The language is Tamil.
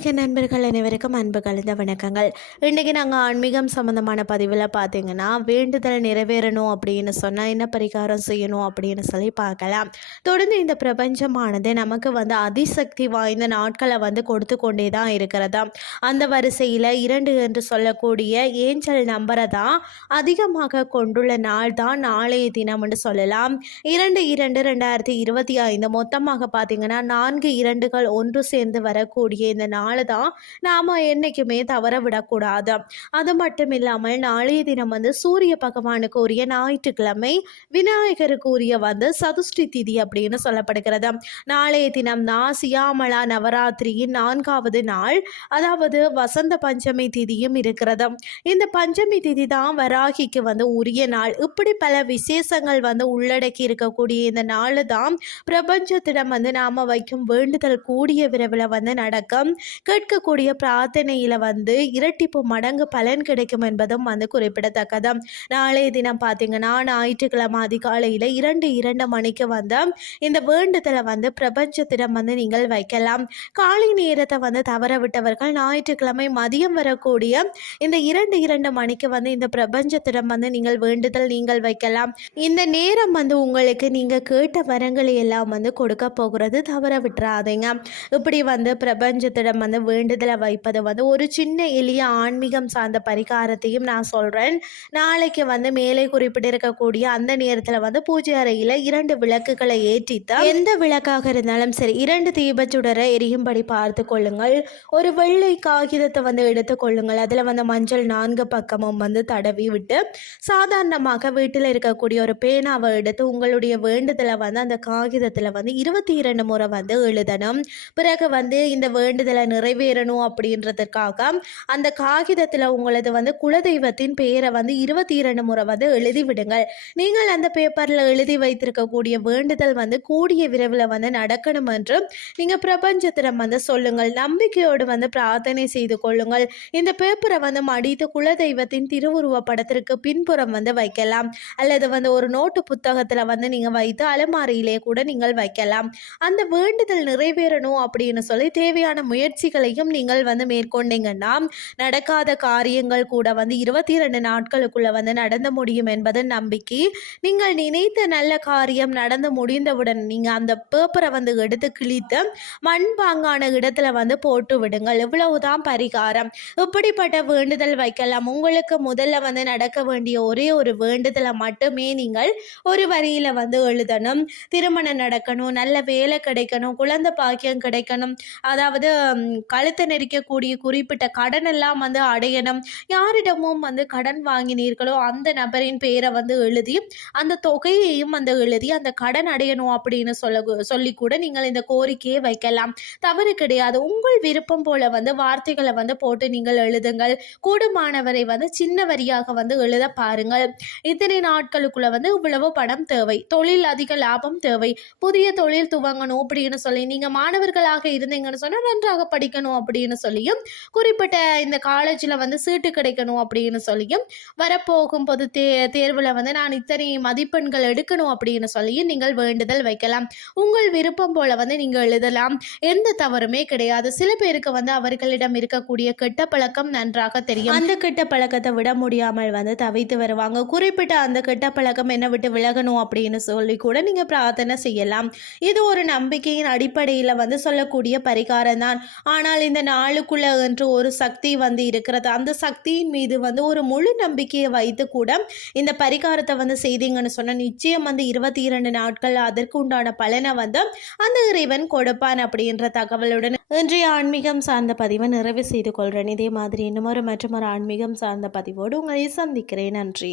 ஆன்மீக நண்பர்கள் அனைவருக்கும் அன்பு கலந்த வணக்கங்கள். இன்றைக்கி நாங்கள் ஆன்மீகம் சம்மந்தமான பதிவில் பார்த்தீங்கன்னா வேண்டுதல் நிறைவேறணும் அப்படின்னு சொன்னால் என்ன பரிகாரம் செய்யணும் அப்படின்னு சொல்லி பார்க்கலாம் தொடர்ந்து இந்த பிரபஞ்சமானது நமக்கு வந்து அதிசக்தி வாய்ந்த நாட்களை வந்து கொடுத்து கொண்டே தான் இருக்கிறதா? அந்த வரிசையில் இரண்டு என்று சொல்லக்கூடிய ஏஞ்சல் நம்பரை தான் அதிகமாக கொண்டுள்ள நாள் தான் நாளைய தினம்னு சொல்லலாம். இரண்டு இரண்டு ரெண்டாயிரத்தி இருபத்தி ஐந்து மொத்தமாக பார்த்தீங்கன்னா நான்கு இரண்டுகள் ஒன்று சேர்ந்து வரக்கூடிய இந்த நாள் தான் நாம் என்றைக்குமே தவற விடக்கூடாது. அது மட்டும் இல்லாமல் நாளைய தினம் வந்து சூரிய பகவானுக்கு உரிய ஞாயிற்றுக்கிழமை விநாயகருக்கு உரிய வந்து சதுஷ்டி திதி அப்படின்னு சொல்லப்படுகிறது. நாளைய தினம் தான் சியாமலா நவராத்திரியின் நான்காவது நாள் அதாவது வசந்த பஞ்சமி திதியும் இருக்கிறது. இந்த பஞ்சமி திதி தான் வராகிக்கு வந்து உரிய நாள். இப்படி பல விசேஷங்கள் வந்து உள்ளடக்கி இருக்கக்கூடிய இந்த நாள் தான் பிரபஞ்சத்திடம் வந்து நாம் வைக்கும் வேண்டுதல் கூடிய விரைவில் வந்து நடக்கும். கேட்கக்கூடிய பிரார்த்தனையில் வந்து இரட்டிப்பு மடங்கு பலன் கிடைக்கும் என்பதும் வந்து குறிப்பிடத்தக்கது. நாளைய தினம் பார்த்தீங்கன்னா ஞாயிற்றுக்கிழமை அதிகாலையில் இரண்டு இரண்டு மணிக்கு வந்து இந்த வேண்டுதலை வந்து பிரபஞ்சத்திடம் வந்து நீங்கள் வைக்கலாம். காலை நேரத்தை வந்து தவற விட்டவர்கள் ஞாயிற்றுக்கிழமை மதியம் வரக்கூடிய இந்த இரண்டு இரண்டு மணிக்கு வந்து இந்த பிரபஞ்சத்திடம் வந்து நீங்கள் வேண்டுதல் நீங்கள் வைக்கலாம். இந்த நேரம் வந்து உங்களுக்கு நீங்கள் கேட்ட வரங்களை எல்லாம் வந்து கொடுக்க போகிறது. தவற விட்டுறாதீங்க இப்படி வந்து பிரபஞ்சத்திடம் வந்து வேண்டுதலை வைப்பது வந்து ஒரு சின்ன எளிய ஆன்மீகம் சார்ந்த பரிகாரத்தையும் நான் சொல்கிறேன் நாளைக்கு வந்து மேலே குறிப்பிட்டிருக்கக்கூடிய அந்த நேரத்தில் வந்து பூஜை அறையில் இரண்டு விளக்குகளை ஏற்றித்தான் எந்த விளக்காக இருந்தாலும் சரி இரண்டு தீபச்சுடரை எரியும்படி பார்த்து கொள்ளுங்கள். ஒரு வெள்ளை காகிதத்தை வந்து எடுத்துக்கொள்ளுங்கள் அதில் வந்து மஞ்சள் நான்கு பக்கமும் வந்து தடவி விட்டு சாதாரணமாக வீட்டில் இருக்கக்கூடிய ஒரு பேனாவை எடுத்து உங்களுடைய வேண்டுதலை வந்து அந்த காகிதத்தில் வந்து இருபத்தி இரண்டு முறை வந்து எழுதணும். பிறகு வந்து இந்த வேண்டுதலை நிறைவேறணும் அப்படின்றதுக்காக அந்த காகிதத்தில் உங்களது வந்து குலதெய்வத்தின் பெயரை வந்து இருபத்தி இரண்டு முறை வந்து எழுதி விடுங்கள். நீங்கள் அந்த பேப்பரில் எழுதி வைத்திருக்கக்கூடிய வேண்டுதல் வந்து கூடிய விரைவில் வந்து நடக்கணும் என்று நீங்கள் பிரபஞ்சத்திடம் வந்து சொல்லுங்கள். நம்பிக்கையோடு வந்து பிரார்த்தனை செய்து கொள்ளுங்கள். இந்த பேப்பரை வந்து மடித்து குலதெய்வத்தின் திருவுருவ படத்திற்கு பின்புறம் வந்து வைக்கலாம். அல்லது வந்து ஒரு நோட்டு புத்தகத்தில் வந்து நீங்கள் வைத்து அலமாரியிலே கூட நீங்கள் வைக்கலாம். அந்த வேண்டுதல் நிறைவேறணும் அப்படின்னு சொல்லி தேவையான முயற்சி முயற்சிகளையும் நீங்கள் வந்து மேற்கொண்டீங்கன்னா நடக்காத காரியங்கள் கூட வந்து இருபத்தி ரெண்டு நாட்களுக்குள்ள வந்து நடந்து முடியும் என்பது நம்பிக்கை. நீங்கள் நினைத்த நல்ல காரியம் நடந்து முடிந்தவுடன் நீங்கள் அந்த பேப்பரை வந்து எடுத்து கிழித்து மண்பாங்கான இடத்துல வந்து போட்டு விடுங்கள். இவ்வளவுதான் பரிகாரம். இப்படிப்பட்ட வேண்டுதல் வைக்கலாம். உங்களுக்கு முதல்ல வந்து நடக்க வேண்டிய ஒரே ஒரு வேண்டுதலை மட்டுமே நீங்கள் ஒரு வரியில் வந்து எழுதணும். திருமணம் நடக்கணும் நல்ல வேலை கிடைக்கணும் குழந்தை பாக்கியம் கிடைக்கணும். அதாவது கழுத்தை நெரிக்கக்கூடிய குறிப்பிட்ட கடன் எல்லாம் வந்து அடையணும். யாரிடமும் வந்து கடன் வாங்கினீர்களோ அந்த நபரின் பெயரை வந்து எழுதி அந்த தொகையையும் வந்து எழுதி அந்த கடன் அடையணும் அப்படின்னு சொல்ல சொல்லி கூட நீங்கள் இந்த கோரிக்கையை வைக்கலாம். தவறு கிடையாது. உங்கள் விருப்பம் போல வந்து வார்த்தைகளை வந்து போட்டு நீங்கள் எழுதுங்கள். கூடுமானவரை வந்து சின்ன வரியாக வந்து எழுத பாருங்கள். இத்தனை நாட்களுக்குள்ள வந்து இவ்வளவு பணம் தேவை. தொழில் அதிக லாபம் தேவை. புதிய தொழில் துவங்கணும் அப்படின்னு சொல்லி நீங்கள் மாணவர்களாக இருந்தீங்கன்னு சொன்னால் நன்றாக படிக்கணும் அப்படின்னு சொல்லியும் குறிப்பிட்ட இந்த காலேஜில் வந்து சீட்டு கிடைக்கணும் அப்படின்னு சொல்லியும் வரப்போகும் பொது தே தேர்வில் வந்து நான் இத்தனை மதிப்பெண்கள் எடுக்கணும் அப்படின்னு சொல்லியும் நீங்கள் வேண்டுதல் வைக்கலாம். உங்கள் விருப்பம் போல வந்து நீங்கள் எழுதலாம். எந்த தவறுமே கிடையாது. சில பேருக்கு வந்து அவர்களிடம் இருக்கக்கூடிய கெட்ட பழக்கம் நன்றாக தெரியும். அந்த கெட்ட பழக்கத்தை விட முடியாமல் வந்து தவித்து வருவாங்க. குறிப்பிட்ட அந்த கெட்ட பழக்கம் என்ன விட்டு விலகணும் அப்படின்னு சொல்லி கூட நீங்கள் பிரார்த்தனை செய்யலாம். இது ஒரு நம்பிக்கையின் அடிப்படையில் வந்து சொல்லக்கூடிய பரிகாரம் தான் ஆனால் இந்த நாளுக்குள்ள என்று ஒரு சக்தி வந்து இருக்கிறது. அந்த சக்தியின் மீது வந்து ஒரு முழு நம்பிக்கையை வைத்து கூட இந்த பரிகாரத்தை வந்து செய்தீங்கன்னு சொன்னால் நிச்சயம் வந்து இருபத்தி இரண்டு நாட்கள் அதற்கு உண்டான பலனை வந்து அந்த இறைவன் கொடுப்பான் அப்படின்ற தகவலுடன் இன்றைய ஆன்மீகம் சார்ந்த பதிவை நிறைவு செய்து கொள்கிறேன் இதே மாதிரி இன்னமொரு மற்றொரு மற்றும் ஒரு ஆன்மீகம் சார்ந்த பதிவோடு உங்களை சந்திக்கிறேன். நன்றி.